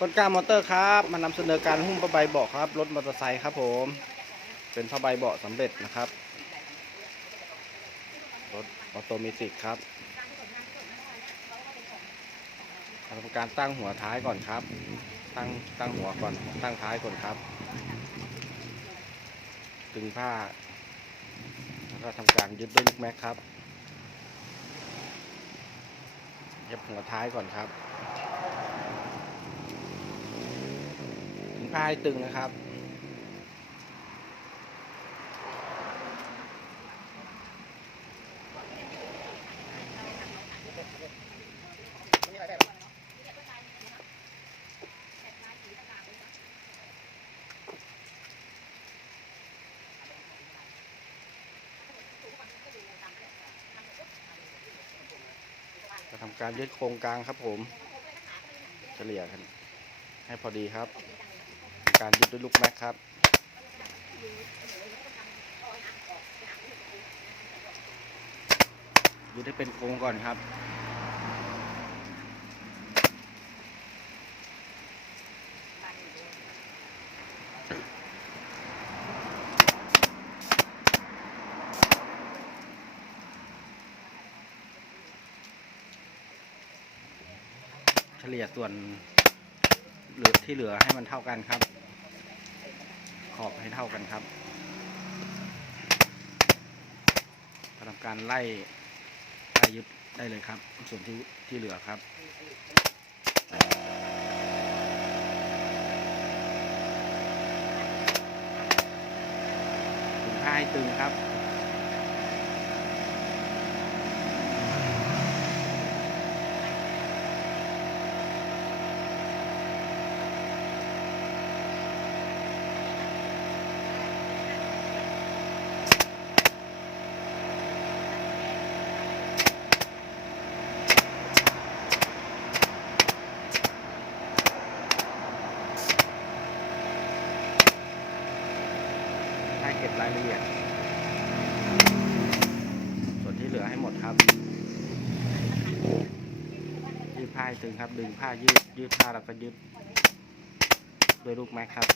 ต้นกล้ามอเตอร์ครับมานำเสนอการหุ้มผ้าใบเบาะครับรถมอเตอร์ไซค์ครับผม เป็นผ้าใบเบาะสำเร็จนะครับรถออโตเมติกครับทำการตั้งหัวท้ายก่อนครับ ตั้งตั้งหัวก่อนตั้งท้ายก่อนครับตึงผ้า แล้วก็ทำการยึดด้วยลูกแม็กครับเย็บหัวท้ายก่อนครับ ถึงผ้าให้ตึงนะครับ จะทำการยึดโครงกลางครับผม เฉลี่ยกันให้พอดีครับ การยึดด้วยลูกแม็กครับยึดให้เป็นโครงก่อนครับเฉลี่ยส่วนเหลือที่เหลือให้มันเท่ากันครับ ขอบให้เท่ากันครับทำการไล่ไล่ยึดได้เลยครับ ส่วนที่ที่เหลือครับถึงผ้าให้ตึงครับ ให้เก็บรายละเอียด ส่วนที่เหลือให้หมดครับยืดผ้าตึงครับ ดึงผ้ายืดยืดผ้าแล้วก็ยืดด้วยลูกแม็กครับ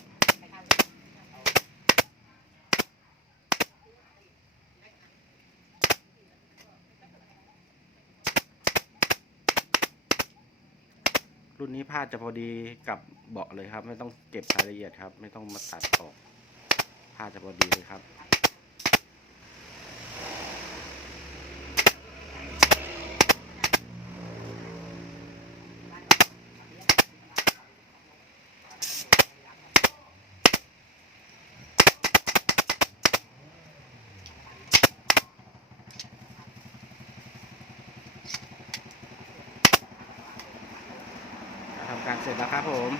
รุ่นนี้ผ้าจะพอดีกับเบาะเลยครับ ไม่ต้องเก็บรายละเอียดครับ ไม่ต้องมาตัดออกาจะพอดีเลยครับ ทำการเสร็จแล้วครับผม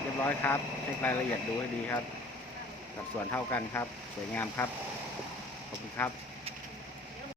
เรียบร้อยครับ เช็ครายละเอียดดูให้ดีครับ สัดส่วนเท่ากันครับ สวยงามครับ ขอบคุณครับ